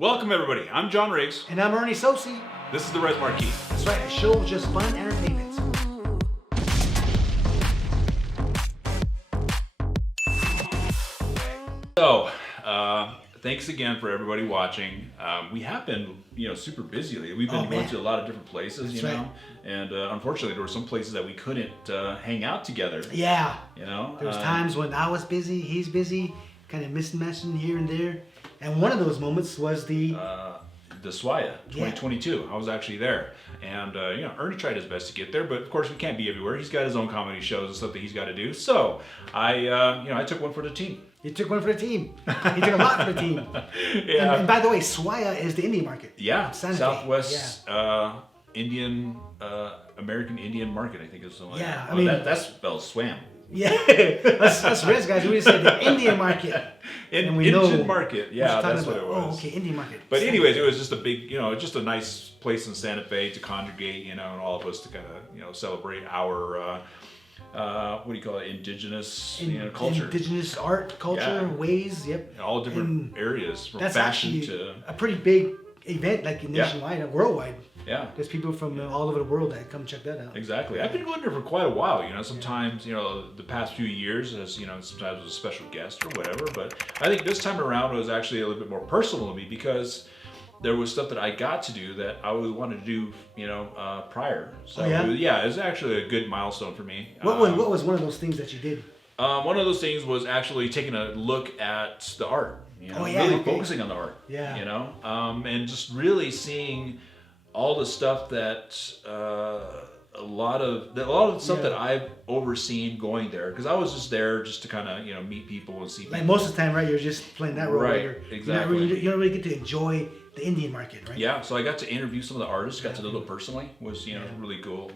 Welcome everybody, I'm John Riggs. And I'm Ernie Sosi. This is the Res Marquee. That's right, a show of just fun entertainment. So, thanks again for everybody watching. We have been, super busy lately. We've been going to a lot of different places, That's you know, right. and unfortunately there were some places that we couldn't hang out together. Yeah. There was times when I was busy, he's busy, kind of mismatching here and there. And one of those moments was the SWAIA 2022. I was actually there, and Ernie tried his best to get there, but of course we can't be everywhere. He's got his own comedy shows and stuff that he's got to do. So I took one for the team. You took one for the team. He took a lot for the team. Yeah. And by the way, SWAIA is the Indian market. Yeah. Santa Fe. Southwest Indian American Indian market, I think is something. Yeah, like that. That spells swam. Yeah, us Reds guys, we just said the Indian market. And we Indian know market, yeah, that's what it was. Oh, okay, Indian market. But anyways, it was just a big, just a nice place in Santa Fe to congregate, and all of us to kind of, celebrate our, indigenous culture. Indigenous art, culture, ways, yep. In all different areas, from that's fashion to... a pretty big event, like nationwide, worldwide. Yeah. There's people from all over the world that come check that out. Exactly. I've been going there for quite a while, sometimes, the past few years as, sometimes as a special guest or whatever, but I think this time around it was actually a little bit more personal to me because there was stuff that I got to do that I always wanted to do, prior. So it was actually a good milestone for me. What was one of those things that you did? One of those things was actually taking a look at the art, really focusing on the art, and just really seeing all the stuff that a lot of the stuff that I've overseen going there, because I was just there just to kind of meet people and see people. Like most of the time, right? You're just playing that role. Right, exactly. You don't really get to enjoy the Indian market, right? Yeah, so I got to interview some of the artists, got to know them personally. Was really cool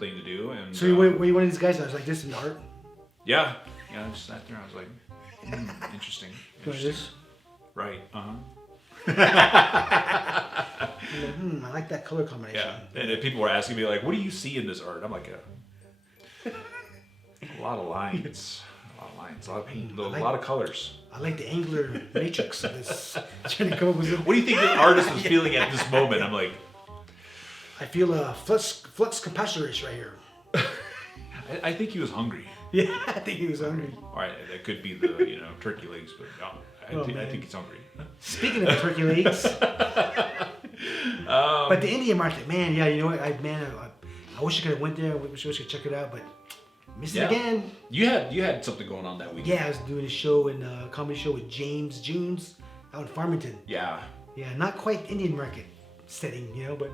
thing to do. And so were you one of these guys that was like, this is art? Yeah, I just sat there. I was like, interesting. This? Right. I like that color combination. Yeah, and people were asking me like, "What do you see in this art?" I'm like, a lot of lines, a lot of paint, a lot of colors. I like the angular matrix of this. Trying to come up with something. What do you think the artist was feeling at this moment? I'm like, I feel a flux capacitor right here. I think he was hungry. Yeah, I think he was hungry. All right, that could be the turkey legs, but no, I think he's hungry. Speaking of turkey legs, but the Indian market, man, you know what? I wish I could have went there. I wish I could check it out, but missed it again. You had something going on that weekend. Yeah, I was doing a comedy show with James Junes out in Farmington. Yeah. Yeah, not quite Indian market setting, but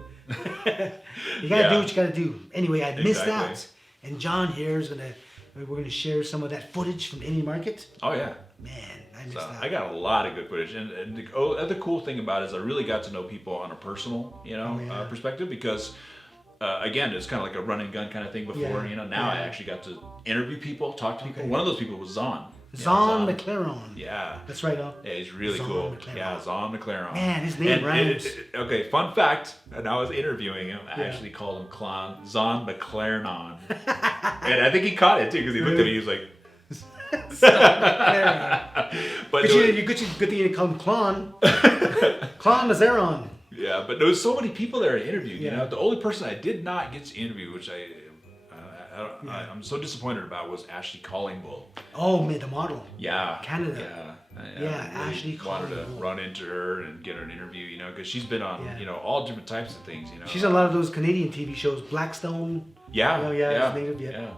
you gotta do what you gotta do. Anyway, I missed out, and John here is we're gonna share some of that footage from the Indian market. Oh yeah. Man, I missed out. I got a lot of good footage, and the other cool thing about it is I really got to know people on a personal, perspective, because again, it's kind of like a run and gun kind of thing before. Now I actually got to interview people, talk to people. One of those people was Zon. Zon McLaren. Yeah. That's right, huh? Yeah, he's really cool. McLaren. Yeah, Zon McLaren. Man, his name rhymes. Okay, fun fact, and I was interviewing him, I actually called him Zon McLaren. And I think he caught it too, because he looked at me, he was like, but good thing you call him Klon. Klon Mazaron. Yeah, but there was so many people there to interview. The only person I did not get to interview, which I'm so disappointed about, was Ashley Collingbull. Oh man, the model. Yeah, Canada. Yeah, I really Ashley wanted to run into her and get her an interview. Because she's been on all different types of things. She's on a lot of those Canadian TV shows, Blackstone. Yeah,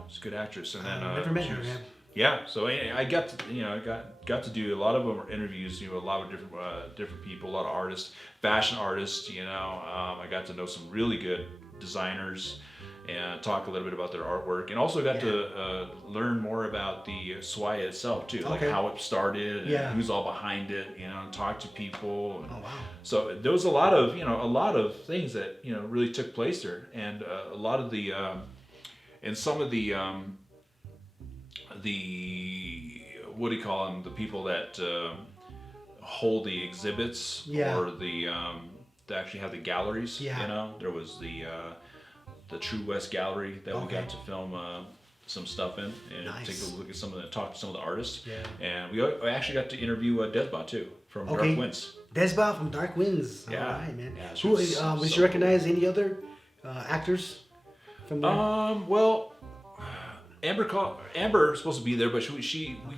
She's a good actress. And then never met her. Yeah, so I got to got to do a lot of them interviews. A lot of different people, a lot of artists, fashion artists. I got to know some really good designers and talk a little bit about their artwork, and also got to learn more about the SWAIA itself too, like how it started and who's all behind it. And talk to people. And so there was a lot of things that really took place there, and a lot of the and some of the what do you call them? The people that hold the exhibits or the that actually have the galleries. There was the True West Gallery that we got to film some stuff in and Nice. take a look at talk to some of the artists. Yeah. And we actually got to interview Desba too from Dark Winds. Desba from Dark Winds. Yeah. All right, man. Yeah, Who, did you recognize any other actors from there? Well, Amber was supposed to be there, but we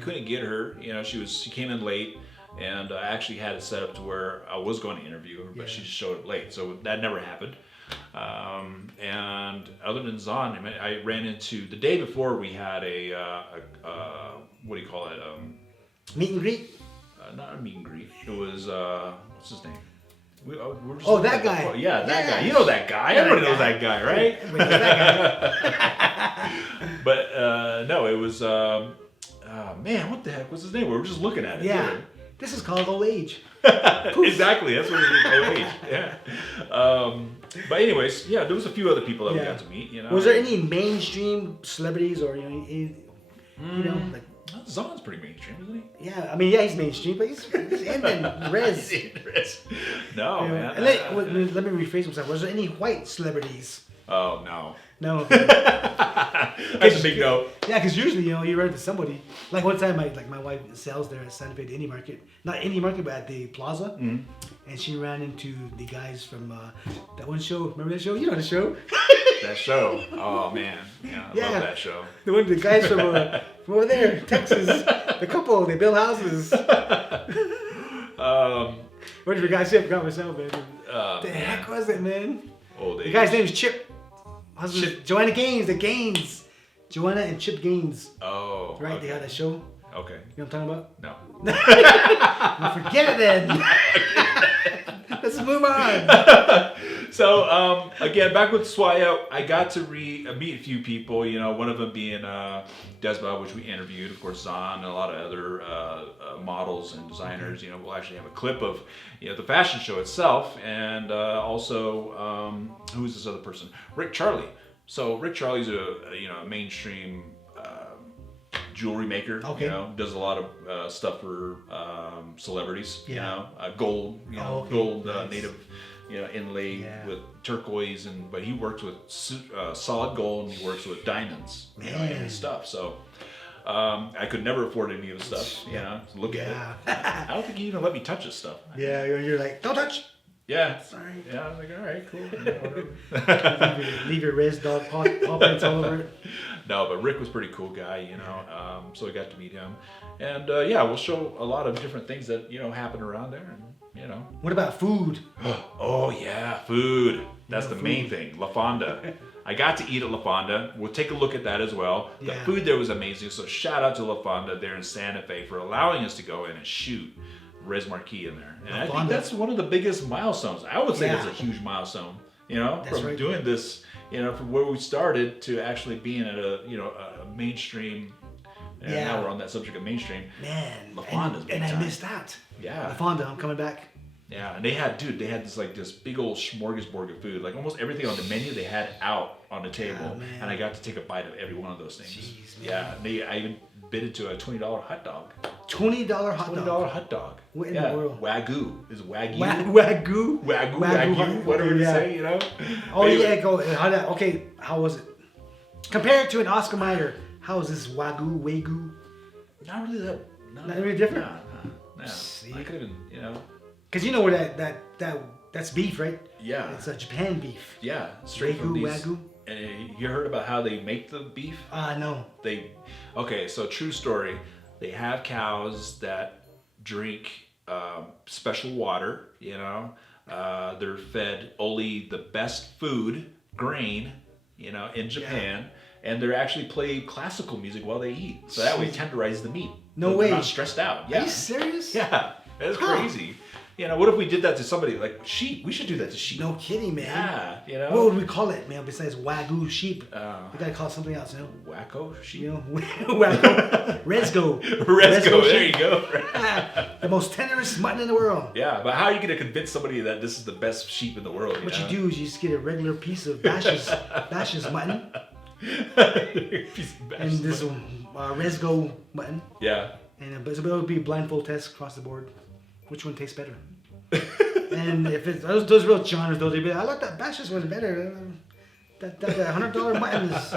couldn't get her. You know, she came in late, and I actually had it set up to where I was going to interview her, but she just showed up late, so that never happened. And other than Zahn, I ran into the day before we had a what do you call it? Meet and greet. Not a meet and greet. It was what's his name? We're just That guy. Before. Yeah, that guy. You know that guy. Everybody knows that guy, right? Everybody knows that guy. But no, it was man, what the heck was his name? We were just looking at it. Yeah. Dude. This is called old age. Exactly, that's what it is. Old age. Yeah. But anyways, yeah, there was a few other people that we got to meet. You know. Was there any mainstream celebrities or you know like? Zahn's pretty mainstream, isn't he? Yeah, I mean, he's mainstream, but he's in the res. No, man. And let me rephrase myself. Was there any white celebrities? Oh no. No. That's a big no. Yeah, because usually, you run into somebody. Like one time, my wife sells there at Santa Fe, the Indie Market. Not Indie Market, but at the Plaza. Mm-hmm. And she ran into the guys from that one show. Remember that show? You know the show. That show. Oh man. Yeah, I love that show. The guys from over there, Texas. The couple, they build houses. What did the guy say? I forgot myself, man. The heck was it, man? Old age. The guy's name is Chip. Chip. Joanna Gaines, the Gaines. Joanna and Chip Gaines. Oh. Right, okay. they had that show. Okay. You know what I'm talking about? No. Well, forget it then. Let's move on. So again, back with SWAIA, I got to meet a few people. You know, one of them being Desba, which we interviewed. Of course, Zahn and a lot of other models and designers. You know, we'll actually have a clip of the fashion show itself, and also who's this other person? Rick Charlie. So Rick Charlie's a mainstream jewelry maker. Okay. You know, does a lot of stuff for celebrities. Yeah. You know, gold. You know, okay. gold Nice. native. Inlaid with turquoise, but he works with solid gold, and he works with diamonds, and stuff. So I could never afford any of the stuff. Look at it. I don't think he even let me touch his stuff. Yeah, you're like, don't touch. Yeah. Sorry. Yeah, I'm like, all right, cool. leave your res dog paw prints all over it. No, but Rick was a pretty cool guy, so I got to meet him, and we'll show a lot of different things that happen around there, and. What about food? Oh yeah, food. That's the main thing. LaFonda. I got to eat at LaFonda. We'll take a look at that as well. The food there was amazing. So shout out to LaFonda there in Santa Fe for allowing us to go in and shoot Res Marquee in there. And I think that's one of the biggest milestones. I would say that's a huge milestone. From doing this, from where we started to actually being at a mainstream. And now we're on that subject of mainstream. Man, LaFonda's big and time. I missed out. Yeah. LaFonda, I'm coming back. Yeah, and they had this big old smorgasbord of food. Like almost everything on the menu they had out on the table, and I got to take a bite of every one of those things. Jeez, yeah, I even bid it to a $20 hot dog. $20 hot dog. $20 hot dog. What in the world? Wagyu is Wagyu. Wagyu. Whatever you say, Oh yeah, go. Okay, how was it? Compare it to an Oscar Mayer. How is this Wagyu? Not really that. Not really different. No. See? I couldn't, Because you know where that's beef, right? Yeah. It's a Japan beef. Yeah, straight from these. Wagyu. And you heard about how they make the beef? No. So true story. They have cows that drink special water. They're fed only the best food, grain. In Japan, and they're actually play classical music while they eat. So that way, tenderize the meat. No way. They're not stressed out. Yeah. Are you serious? Yeah, that's crazy. What if we did that to somebody like sheep? We should do that to sheep. No kidding, man. Yeah, What would we call it, man? Besides Wagyu sheep, we gotta call it something else, Wacko sheep. Wacko. Resgo. Resgo. There you go. The most tenderest mutton in the world. Yeah, but how are you gonna convince somebody that this is the best sheep in the world? What you do is you just get a regular piece of Bash's mutton. And this Resgo mutton. Yeah. And it would be a blindfold test across the board. Which one tastes better? And if it's those real genres, though, they'd be like, I like that Bash's one better. That $100 mutton is.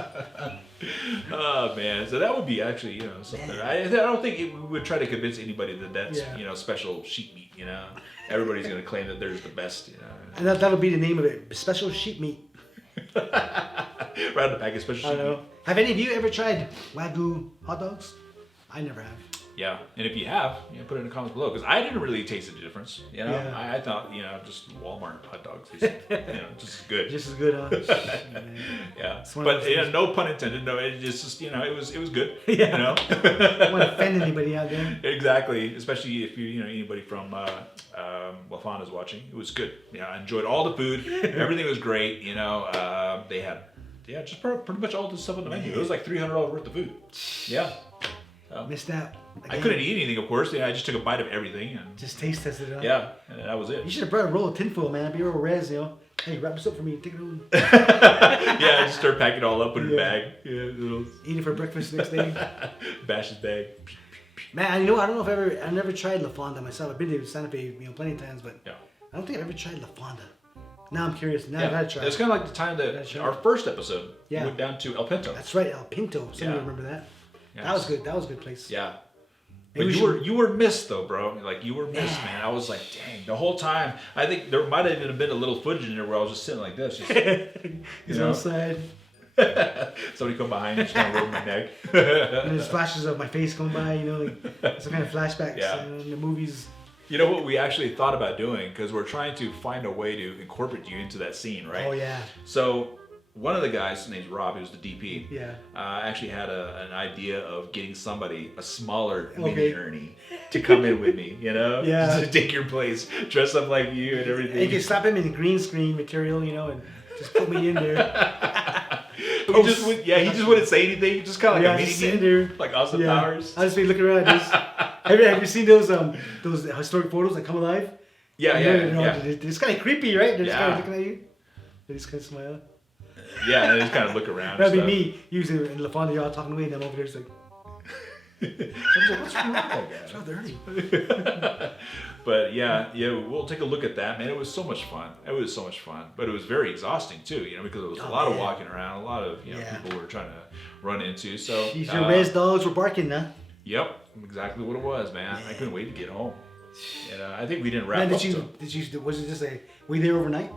Oh man, so that would be actually something. I don't think we would try to convince anybody that that's special sheep meat. Everybody's gonna claim that theirs the best. And that'll be the name of it, special sheep meat. Right on the package, special sheep meat. Have any of you ever tried Wagyu hot dogs? I never have. Yeah, and if you have, put it in the comments below, because I didn't really taste the difference. I thought just Walmart hot dogs, just as good. Just as good, huh? Yeah, but no pun intended. No, it just it was good. Yeah. Don't want to offend anybody out there. Exactly, especially if anybody from LaFonda's watching. It was good. I enjoyed all the food. Everything was great. They had just pretty much all the stuff on the menu. It was like $300 worth of food. Yeah. Missed out. I couldn't eat anything, of course. I just took a bite of everything and just taste tested it out. Yeah, and that was it. You should have brought a roll of tinfoil, man. Be real res, Hey, wrap this up for me. Take it home. Yeah, just start packing it all up, put it in a bag. Yeah, eat it for breakfast the next day. Bash his bag. Man, I don't know if I never tried LaFonda myself. I've been to Santa Fe, plenty of times, but I don't think I've ever tried LaFonda. Now I'm curious. Now I gotta try. It's kind of like the time that our first episode went down to El Pinto. That's right, El Pinto. Somebody remember that? Yeah. That was good. That was a good place. Yeah. But you were missed though, bro. Like you were missed, man. I was like, dang, the whole time. I think there might have even been a little footage in there where I was just sitting like this. He's outside. Somebody come behind me, just kind of rubbing my neck. And there's flashes of my face going by, like some kind of flashbacks in the movies. You know what we actually thought about doing? Because we're trying to find a way to incorporate you into that scene, right? Oh, yeah. So one of the guys, his name's Rob, who's the DP, yeah, actually had an idea of getting somebody, a smaller mini Ernie, to come in with me, Yeah. to take your place, dress up like you and everything. You can slap him in green screen material, and just put me in there. He just wouldn't say anything, just kind of like a mini there, like Austin Powers. I'll just be looking around. Have you seen those historic photos that come alive? Yeah. They're just kind of creepy, right? They're just kind of looking at you. They just kind of smile. Yeah, and they just kind of look around. That'd be me, usually in LaFonda, y'all talking away, and I'm over there just like, what's wrong with that guy? What's wrong with Ernie? But yeah, we'll take a look at that, man. It was so much fun. But it was very exhausting too, because it was a lot of walking around, a lot of people we were trying to run into. So your res dogs were barking, huh? Yep, exactly what it was, man. I couldn't wait to get home. And I think we didn't wrap up. Was it just were you there overnight?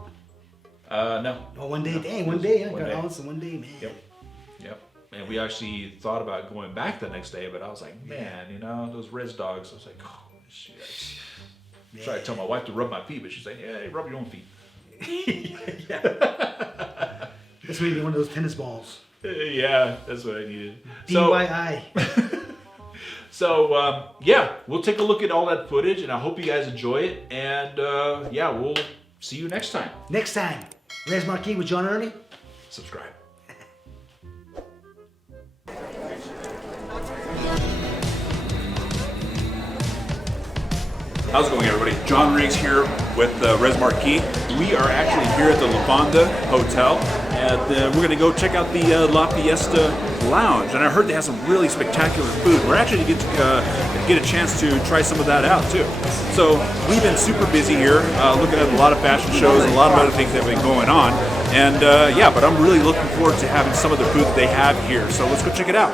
No. Oh, one day. Dang, one day. I got Allison one day, man. Yep. And we actually thought about going back the next day, but I was like, man, those res dogs. I was like, oh, shit. I tried to tell my wife to rub my feet, but she's like, yeah, rub your own feet. That's what you need, one of those tennis balls. Yeah, that's what I needed. DIY. So, we'll take a look at all that footage, and I hope you guys enjoy it. And, we'll see you next time. Next time, Res Marquis with John Ernie. Subscribe. How's it going, everybody? John Riggs here with Res Marquis. We are actually here at the LaFonda Hotel, and we're going to go check out the La Fiesta Lounge. And I heard they have some really spectacular food. We're actually going to get a chance to try some of that out too. So we've been super busy here, looking at a lot of fashion shows and a lot of other things that have been going on. And but I'm really looking forward to having some of the food that they have here. So let's go check it out.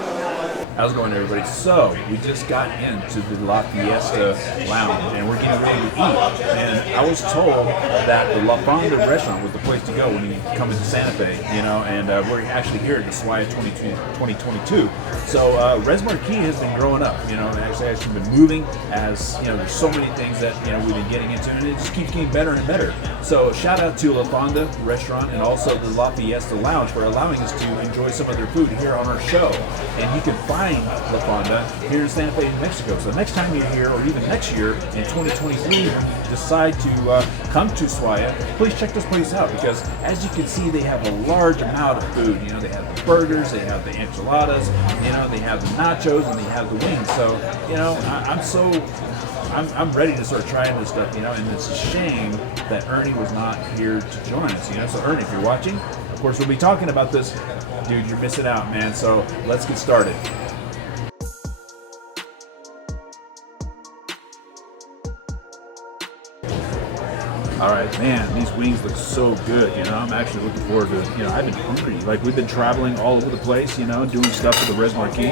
How's it going, everybody? So, we just got into the La Fiesta Lounge, and we're getting ready to eat. And I was told that the LaFonda restaurant was the place to go when you come into Santa Fe, and we're actually here at the SWAIA 2022. So, Res Marquis has been growing up, and actually been moving as, there's so many things that, we've been getting into, and it just keeps getting better and better. So, shout out to LaFonda Restaurant and also the La Fiesta Lounge for allowing us to enjoy some of their food here on our show. And you can find LaFonda here in Santa Fe, New Mexico. So next time you're here, or even next year in 2023, decide to come to SWAIA, please check this place out, because as you can see, they have a large amount of food. They have the burgers, they have the enchiladas, they have the nachos, and they have the wings. So, I'm ready to start trying this stuff, and it's a shame that Ernie was not here to join us, So Ernie, if you're watching, of course we'll be talking about this. Dude, you're missing out, man. So let's get started. All right, man, these wings look so good. You know, I'm actually looking forward to. You know, I've been hungry. Like we've been traveling all over the place. You know, doing stuff for the Res Marquee,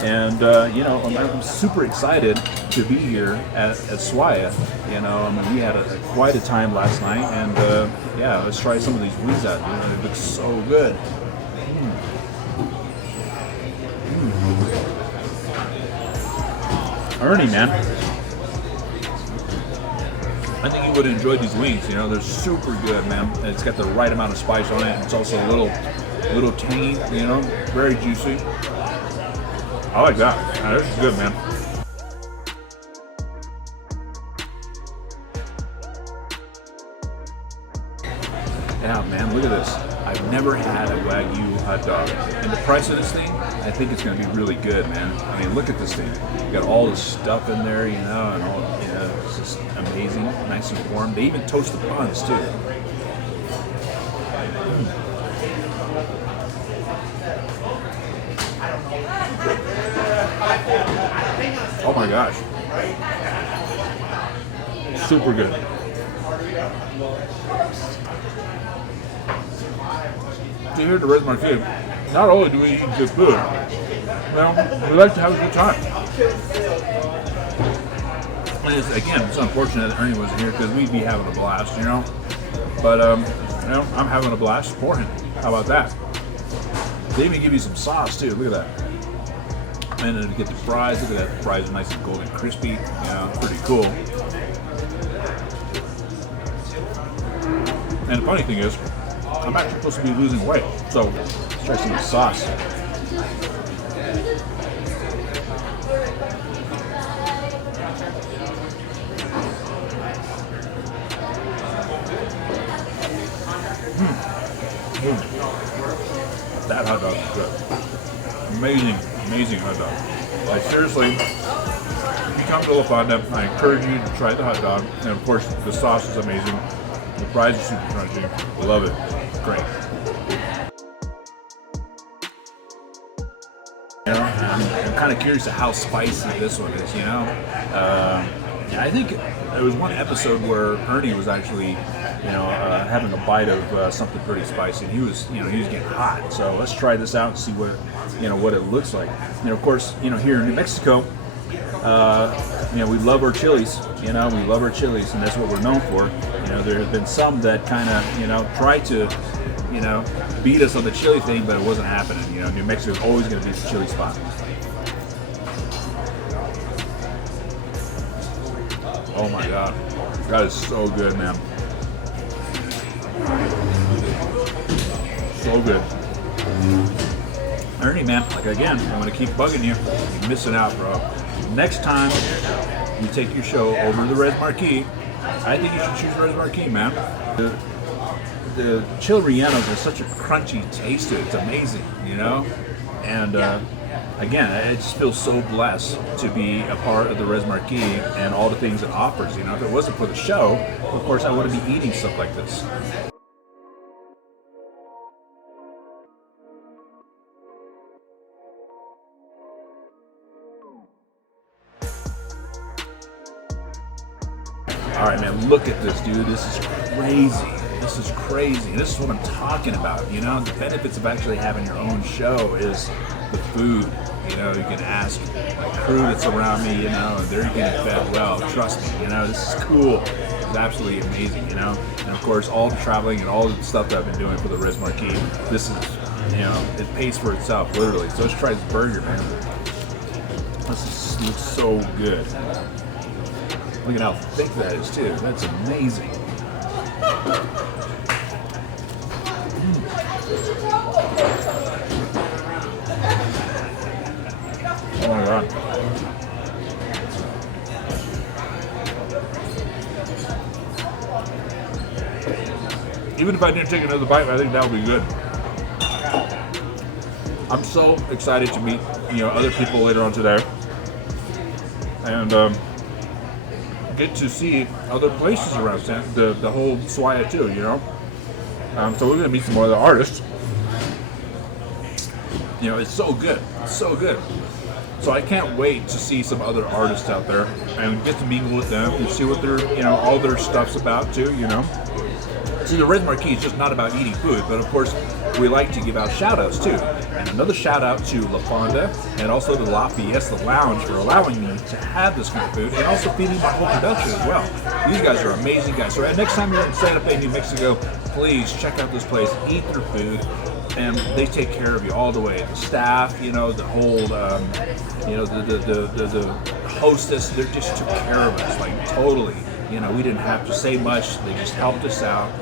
and you know, I'm super excited to be here at SWAIA. You know, I mean, we had quite a time last night, and yeah, let's try some of these wings out. You know, they look so good. Ernie, man, I think you would enjoy these wings. You know, they're super good, man. And it's got the right amount of spice on it. It's also a little tangy. You know, very juicy. I like that. This is good, man. Yeah, man, look at this. I've never had a Wagyu hot dog. And the price of this thing, I think it's going to be really good, man. I mean, look at this thing. You got all this stuff in there, you know, and all, you know, it's just amazing, nice and warm. They even toast the buns, too. Oh my gosh. Super good. So here at the Res Marquee, not only do we eat good food, well, we like to have a good time. And it's unfortunate that Ernie wasn't here because we'd be having a blast, you know. But you know, I'm having a blast for him. How about that? They even give you some sauce too. Look at that. And then to get the fries, look at that. The fries are nice and golden crispy. You know, it's pretty cool. And the funny thing is, I'm actually supposed to be losing weight, so let's try some of the sauce. That hot dog is good. Amazing hot dog. Like seriously, if you come to LaFonda, I encourage you to try the hot dog. And of course, the sauce is amazing. The fries are super crunchy. Love it. Great. You know, I'm kind of curious to how spicy this one is, you know. I think there was one episode where Ernie was actually, you know, having a bite of something pretty spicy, and he was getting hot. So let's try this out and see what it looks like. You know, of course, you know, here in New Mexico, you know, we love our chilies. You know, we love our chilies, and that's what we're known for. You know, there have been some that kind of, you know, try to, you know, beat us on the chili thing, but it wasn't happening. You know, New Mexico is always going to be the chili spot. Oh my God, that is so good, man. So good. Ernie, man, like again, I'm going to keep bugging you. You're missing out, bro. Next time you take your show over to the Res Marquee, I think you should choose Res Marquee, man. The chili rellenos have such a crunchy taste to it. It's amazing, you know? And again, I just feel so blessed to be a part of the Res Marquee and all the things it offers. You know, if it wasn't for the show, of course, I wouldn't be eating stuff like this. All right, man, look at this, dude. This is crazy. This is crazy. This is what I'm talking about, you know? The benefits of actually having your own show is the food. You know, you can ask the crew that's around me, you know, and they're getting fed well. Trust me, you know, this is cool. It's absolutely amazing, you know? And of course, all the traveling and all the stuff that I've been doing for the Res Marquee, this is, you know, it pays for itself, literally. So let's try this burger, man. This looks so good. Look at how thick that is, too. That's amazing. Oh my God. Even if I didn't take another bite, I think that would be good. I'm so excited to meet, you know, other people later on today. And, get to see other places around the whole SWAIA too, you know. So we're gonna meet some more of the artists. You know, it's so good, so good. So I can't wait to see some other artists out there and get to mingle with them and see what their, all their stuff's about too, See, the Red Marquee is just not about eating food, but of course, we like to give out shout-outs too. And another shout-out to LaFonda and also the La Fiesta Lounge for allowing me to have this kind of food and also feeding my whole production as well. These guys are amazing guys. So next time you're in Santa Fe, New Mexico, please check out this place, eat their food, and they take care of you all the way. The staff, the whole, the hostess, they just took care of us, like totally. We didn't have to say much. They just helped us out.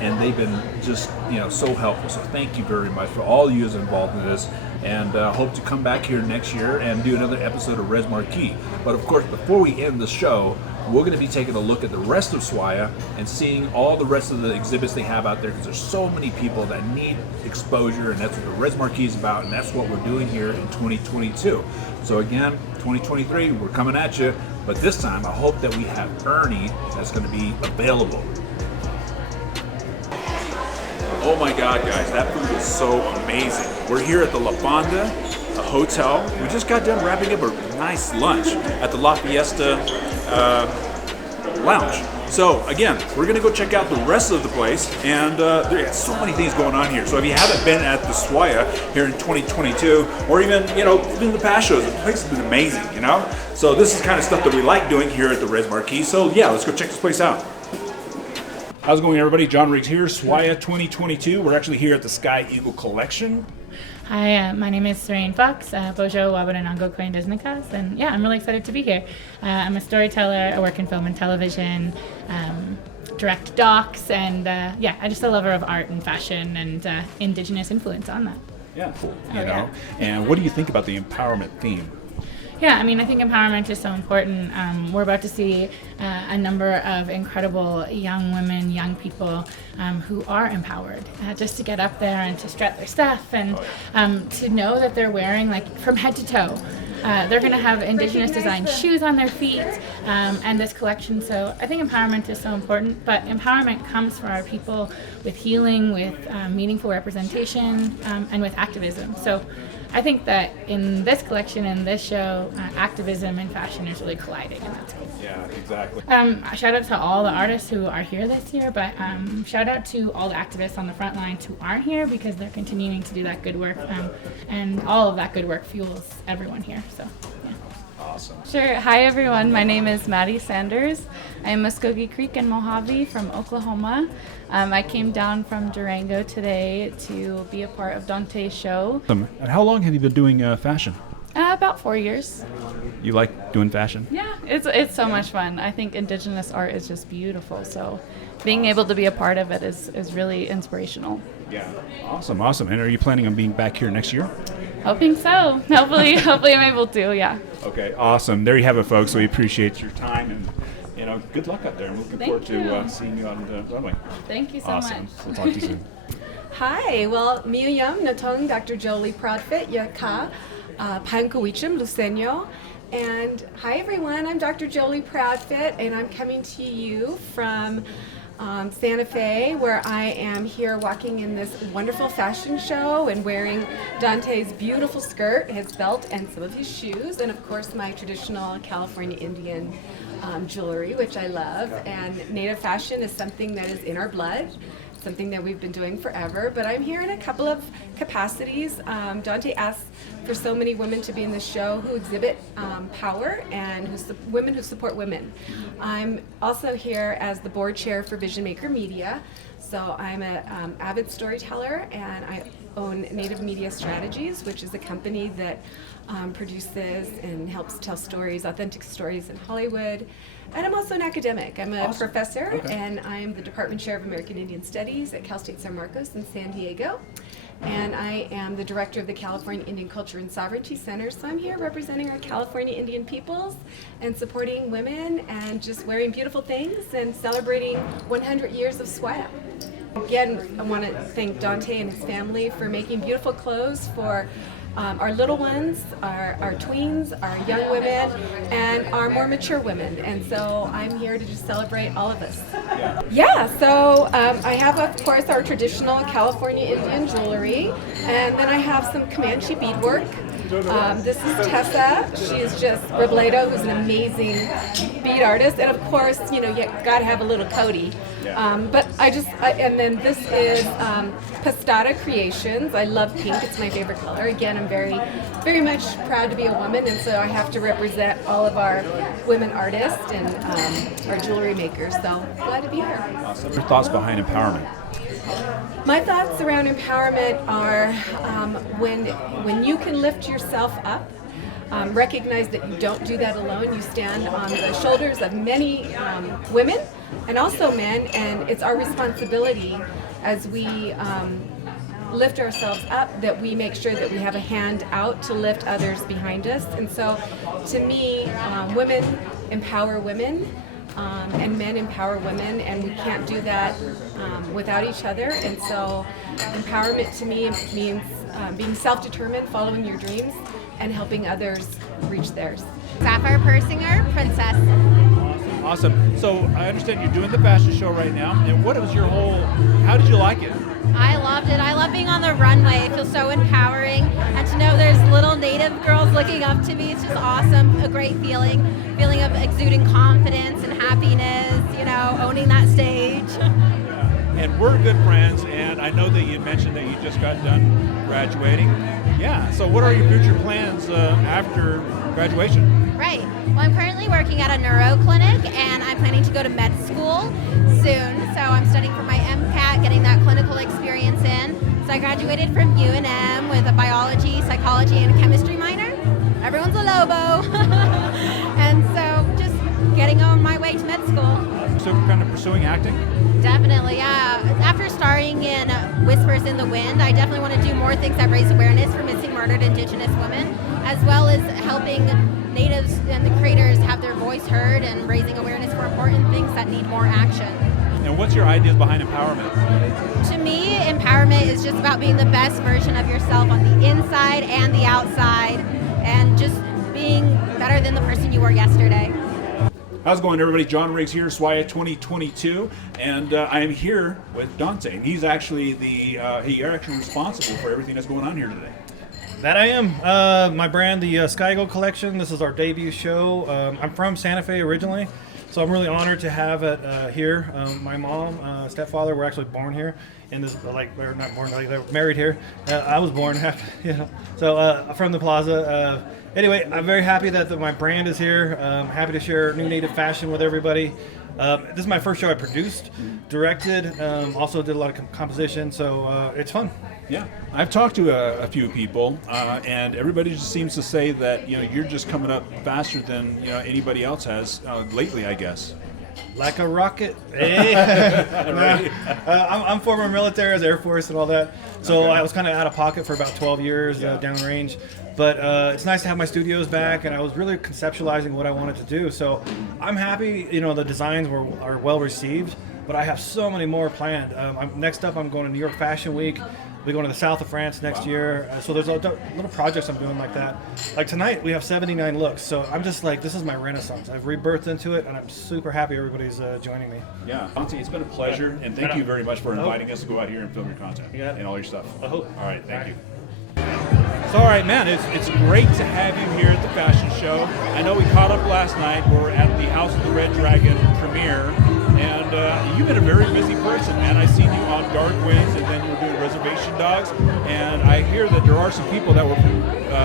And they've been just, so helpful. So thank you very much for all you involved in this. And hope to come back here next year and do another episode of Res Marquee. But of course, before we end the show, we're going to be taking a look at the rest of SWAIA and seeing all the rest of the exhibits they have out there, because there's so many people that need exposure, and that's what the Res Marquee is about, and that's what we're doing here in 2022. So again, 2023, we're coming at you, but this time I hope that we have Ernie that's going to be available. Oh my God, guys, that food is so amazing. We're here at the LaFonda Hotel. We just got done wrapping up a nice lunch at the La Fiesta Lounge. So again, we're gonna go check out the rest of the place, and there's so many things going on here. So if you haven't been at the SWAIA here in 2022, or even even the past shows, the place has been amazing. So this is kind of stuff that we like doing here at the Res Marquee. So yeah, let's go check this place out. How's it going, everybody? John Riggs here, SWAIA 2022. We're actually here at the Sky Eagle Collection. Hi, my name is Serene Fox, Bojo Wabaranango Koindisnikas, and yeah, I'm really excited to be here. I'm a storyteller, I work in film and television, direct docs, and yeah, I'm just a lover of art and fashion and indigenous influence on that. Yeah, yeah. And what do you think about the empowerment theme? Yeah, I think empowerment is so important. We're about to see a number of incredible young women, young people who are empowered just to get up there and to strut their stuff and to know that they're wearing, from head to toe. They're going to have indigenous designed shoes on their feet and this collection. So I think empowerment is so important, but empowerment comes from our people with healing, with meaningful representation, and with activism. So I think that in this collection and this show, activism and fashion is really colliding, and that's cool. Yeah, exactly. Shout out to all the artists who are here this year, but shout out to all the activists on the front lines who aren't here, because they're continuing to do that good work, and all of that good work fuels everyone here. So, yeah. Awesome. Sure. Hi, everyone. My name is Maddie Sanders. I'm Muskogee Creek and Mojave from Oklahoma. I came down from Durango today to be a part of Dante's show. And how long have you been doing fashion? About 4 years. You like doing fashion? Yeah, it's so much fun. I think indigenous art is just beautiful. So being able to be a part of it is really inspirational. Yeah. Awesome. And are you planning on being back here next year? Hoping so. Hopefully I'm able to, yeah. Okay, awesome. There you have it, folks. We appreciate your time, and good luck out there. I'm looking forward to seeing you on the runway. Thank you so Awesome. much. We'll talk to you soon. Hi, well, Miyam Natong, Dr. Jolie Proudfit, Yaka, Pankawichim, Lucenio. And hi, everyone. I'm Dr. Jolie Proudfit, and I'm coming to you from Santa Fe, where I am here walking in this wonderful fashion show and wearing Dante's beautiful skirt, his belt, and some of his shoes, and of course my traditional California Indian jewelry, which I love. And Native fashion is something that is in our blood, something that we've been doing forever, but I'm here in a couple of capacities. Dante asks for so many women to be in the show who exhibit power and women who support women. I'm also here as the board chair for Vision Maker Media, so I'm an avid storyteller, and I own Native Media Strategies, which is a company that produces and helps tell stories, authentic stories in Hollywood. And I'm also an academic. I'm a professor, and I'm the Department Chair of American Indian Studies at Cal State San Marcos in San Diego. And I am the director of the California Indian Culture and Sovereignty Center. So I'm here representing our California Indian peoples and supporting women and just wearing beautiful things and celebrating 100 years of SWAIA. Again, I want to thank Dante and his family for making beautiful clothes for our little ones, our tweens, our young women, and our more mature women. And so I'm here to just celebrate all of us. Yeah, so I have, of course, our traditional California Indian jewelry, and then I have some Comanche beadwork. This is Tessa. She is just Robledo, who's an amazing bead artist, and of course, you got to have a little Cody. And then this is Pastada Creations. I love pink; it's my favorite color. Again, I'm very, very much proud to be a woman, and so I have to represent all of our women artists and our jewelry makers. So glad to be here. Awesome. Your thoughts behind empowerment? My thoughts around empowerment are when you can lift yourself up, recognize that you don't do that alone. You stand on the shoulders of many women and also men, and it's our responsibility as we lift ourselves up that we make sure that we have a hand out to lift others behind us. And so to me, women empower women. And men empower women, and we can't do that without each other. And so empowerment to me means being self-determined, following your dreams, and helping others reach theirs. Sapphire Persinger, Princess. Awesome. So I understand you're doing the fashion show right now, and how did you like it? I loved it. I love being on the runway. It feels so empowering. And to know there's little native girls looking up to me, it's just awesome. A great feeling of exuding confidence and happiness, owning that stage. And we're good friends, and I know that you mentioned that you just got done graduating. Yeah, so what are your future plans after graduation? Right. Well, I'm currently working at a neuro clinic, and I'm planning to go to med school soon. So I'm studying for my MCAT, getting that clinical experience in. So I graduated from UNM with a biology, psychology, and a chemistry minor. Everyone's a Lobo. And so just getting on my way to med school. So kind of pursuing acting? Definitely, yeah. After starring in Whispers in the Wind, I definitely want to do more things that raise awareness for missing murdered Indigenous women, as well as helping Natives and the creators have their voice heard and raising awareness for important things that need more action. And what's your ideas behind empowerment? To me, empowerment is just about being the best version of yourself on the inside and the outside, and just being better than the person you were yesterday. How's it going, everybody? John Riggs here, SWAIA 2022, and I am here with Dante. And he's actually responsible for everything that's going on here today. That I am. My brand, the Skygo Collection. This is our debut show. I'm from Santa Fe originally, so I'm really honored to have it here. My mom, stepfather were actually born here, and this they're not born, they're married here. I was born, so from the plaza. Anyway, I'm very happy that my brand is here. Happy to share new native fashion with everybody. This is my first show I produced, directed, also did a lot of composition, so it's fun. Yeah, I've talked to a few people, and everybody just seems to say that you're just coming up faster than anybody else has lately, I guess. Like a rocket. Hey. I'm former military, as Air Force and all that, so okay. I was kind of out of pocket for about 12 years downrange. But it's nice to have my studios back, and I was really conceptualizing what I wanted to do. So I'm happy, the designs are well received, but I have so many more planned. Next up, I'm going to New York Fashion Week. We're going to the south of France next year. So there's little projects I'm doing like that. Like tonight, we have 79 looks. So I'm just like, this is my renaissance. I've rebirthed into it, and I'm super happy everybody's joining me. Yeah, Dante, it's been a pleasure, and thank you very much for inviting us to go out here and film your content and all your stuff. All right, thank you. So, all right, man, it's great to have you here at the fashion show. I know we caught up last night. We're at the House of the Red Dragon premiere, and you've been a very busy person, man. I've seen you on Dark Winds, and then you were doing Reservation Dogs, and I hear that there are some people that were from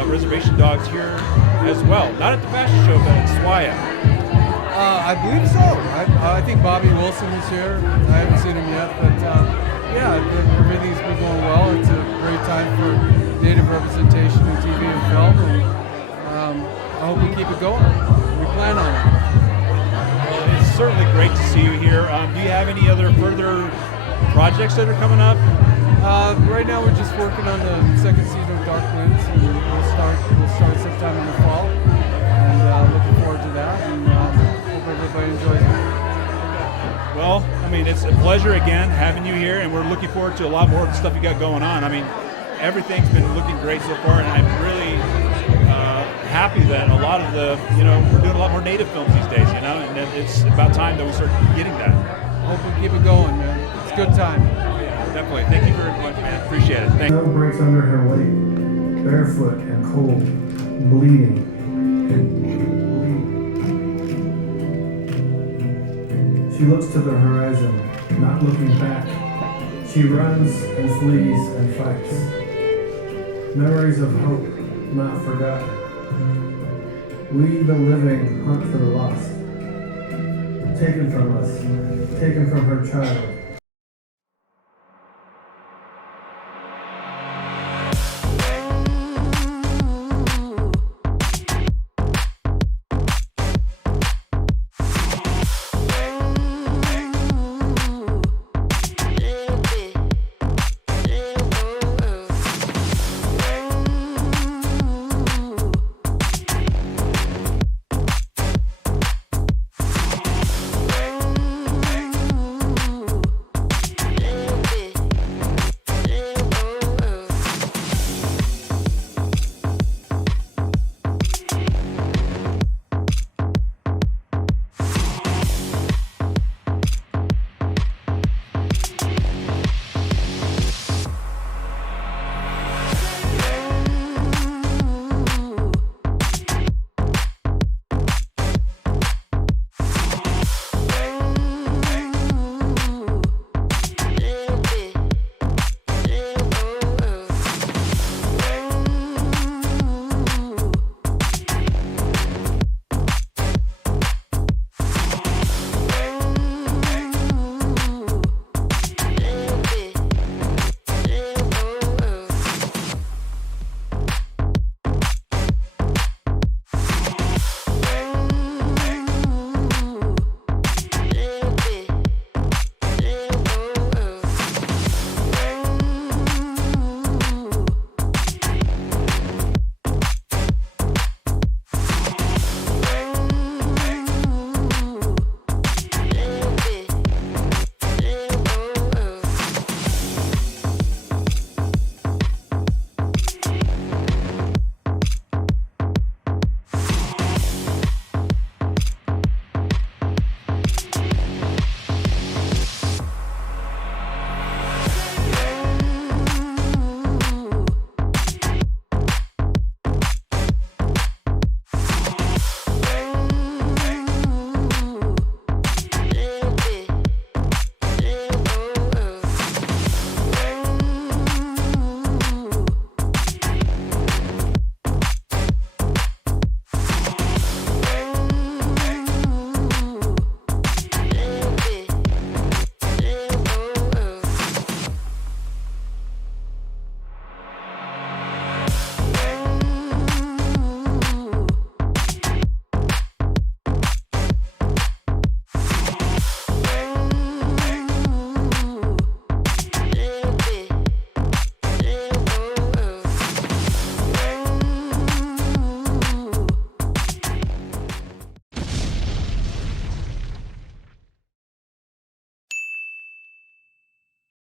Reservation Dogs here as well. Not at the fashion show, but at SWAIA. I believe so. I think Bobby Wilson is here. I haven't seen him yet, but everything's been going well. It's a great time for Native representation in TV and film, and I hope we keep it going. We plan on it. Well, it's certainly great to see you here. Do you have any other further projects that are coming up? Right now we're just working on the second season of Dark Winds, and we'll start sometime in the fall, and looking forward to that, and hope everybody enjoys it. Well, it's a pleasure again having you here, and we're looking forward to a lot more of the stuff you got going on. Everything's been looking great so far, and I'm really happy that a lot of we're doing a lot more native films these days, and it's about time that we start getting that. Hope we keep it going, man. It's a good time. Yeah, definitely. Thank you very much, man. Appreciate it. Thank you. Breaks under her weight. barefoot and cold, bleeding. She looks to the horizon, not looking back. She runs and flees and fights. Memories of hope, not forgotten. We, the living, hunt for the lost. Taken from us, taken from her child,